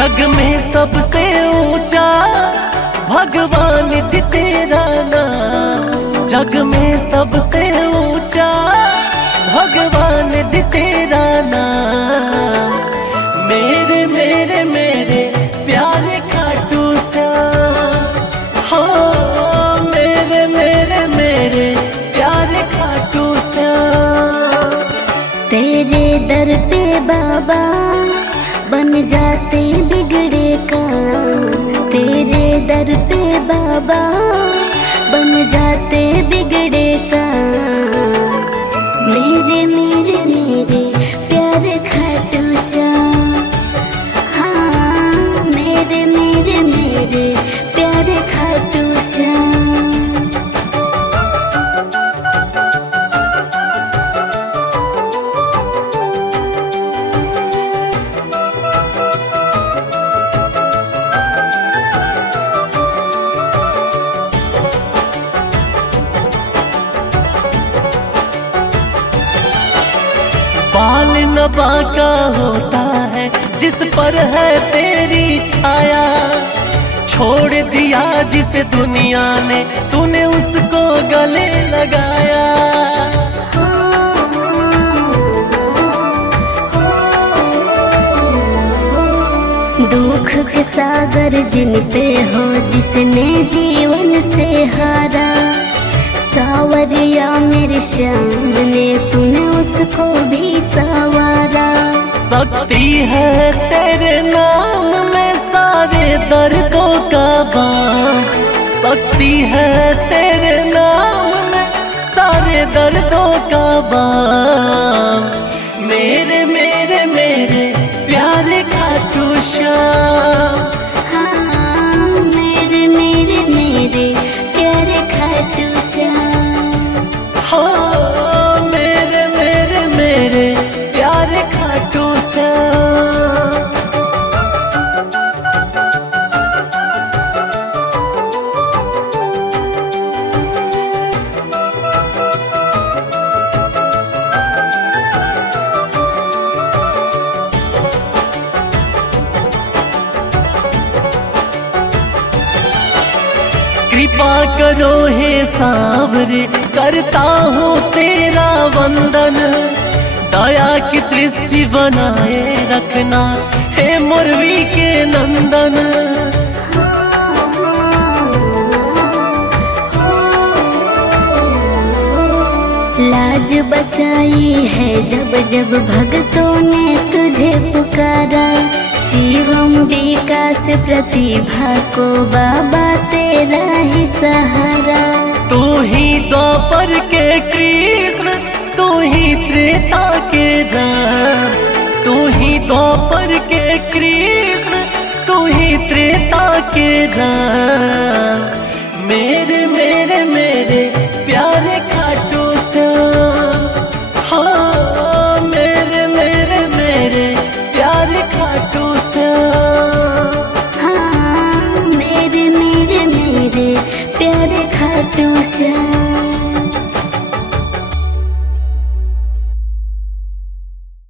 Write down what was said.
जग में सबसे ऊंचा भगवान जी तेरा नाम, जग में सबसे ऊंचा भगवान जी तेरा नाम। मेरे मेरे मेरे प्यारे खाटू श्याम, हाँ मेरे मेरे मेरे प्यारे खाटू श्याम। तेरे दर पे बाबा बन जाते बिगड़े काम, तेरे दर पे बाबा बन जाते बिगड़े काम। मेरे मेरे मेरे प्यारे खाटू श्याम, हाँ मेरे मेरे मेरे प्यारे खाटू श्याम। बाल नबा का होता है जिस पर है तेरी छाया, छोड़ दिया जिसे दुनिया ने तूने उसको गले लगाया। दुख के सागर जिन पे हो जिसने जीवन से हारा, सावरिया मेरे श्याम ने तूने उसको भी संवारा। शक्ति है तेरे नाम में सारे दर्दों का बाम, शक्ति है तेरे नाम में सारे दर्दों का बाम। मेरे मेरे मेरे प्यारे खाटू श्याम, हाँ मेरे मेरे मेरे प्यारे खाटू श्याम। हाँ मेरे मेरे मेरे प्यारे खाटू श्याम। कृपा करो हे सांवरे करता हूँ तेरा वंदन, दया की दृष्टि बनाए रखना हे मुरली के नंदन। लाज बचाई है जब जब भक्तों ने तुझे पुकारा, शिवम विकास प्रतिभा को बाबा तेरा ही सहारा। तू ही द्वापर के कृष्ण, तू ही त्रेता के राम, तू ही द्वापर के कृष्ण, तू ही त्रेता के राम। मेरे